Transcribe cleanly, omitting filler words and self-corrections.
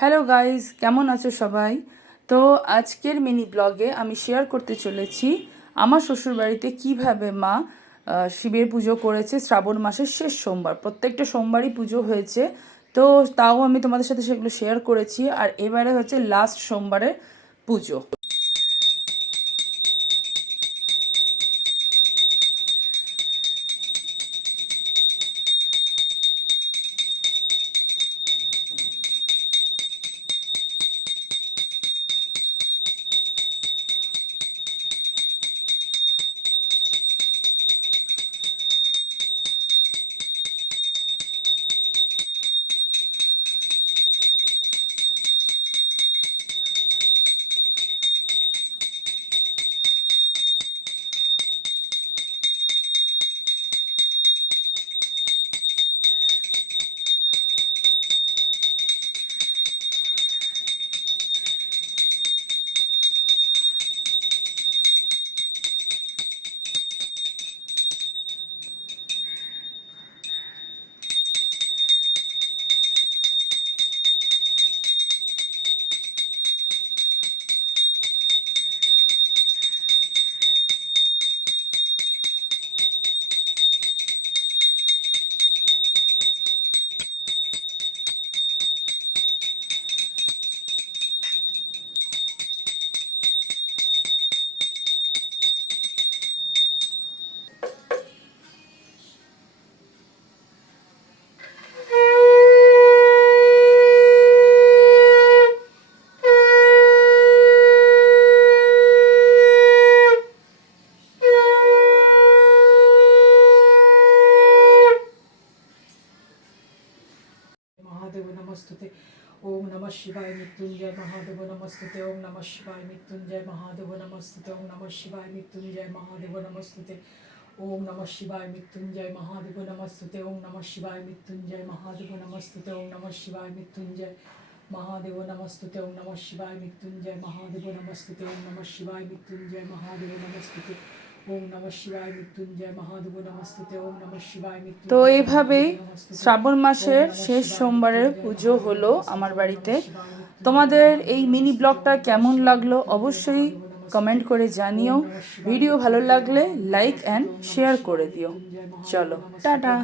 Hello guys, কেমন আছো সবাই? তো আজকের মিনি ব্লগে আমি শেয়ার করতে চলেছি আমার শ্বশুরবাড়িতে কিভাবে মা শিবের পুজো করেছে শ্রাবণ মাসের শেষ সোমবার। প্রত্যেকটা সোমবারই পুজো হয়েছে, তো তাও আমি তোমাদের সাথে সেগুলো শেয়ার করেছি। আর এবারে হচ্ছে লাস্ট সোমবারের পুজো। महादेव नमस्तुते। ओम नमः शिवाय मृत्युंजय महादेव नमस्तुते। ओम नमः शिवाय मृत्युंजय महादेव नमस्तुते। ओम नमः शिवाय मृत्युंजय महादेव नमस्तुते। ओम नमः शिवाय मृत्युंजय महादेव नमस्तुते। ओम नमः शिवाय मृत्युंजय महादेव नमस्तुते। ओम नमः शिवाय मृत्युंजय महादेव नमस्तुते। ओम नमः शिवाय मृत्युंजय महादेव नमस्तुते। ओम नमः शिवाय मृत्युंजय महादेव नमस्तुते। ओम नमः शिवाय मृत्युंजय महादेव नमस्तुते। ओम नमः शिवाय তো मृत्युंजय এইভাবেই महादेव नमस्तुते। শ্রাবণ মাসের শেষ সোমবারের পুজো হলো আমার বাড়িতে। তোমাদের এই মিনি ব্লগটা কেমন লাগলো অবশ্যই কমেন্ট করে জানিও। ভিডিও ভালো লাগলে লাইক অ্যান্ড শেয়ার করে দিও। চলো, টাটা।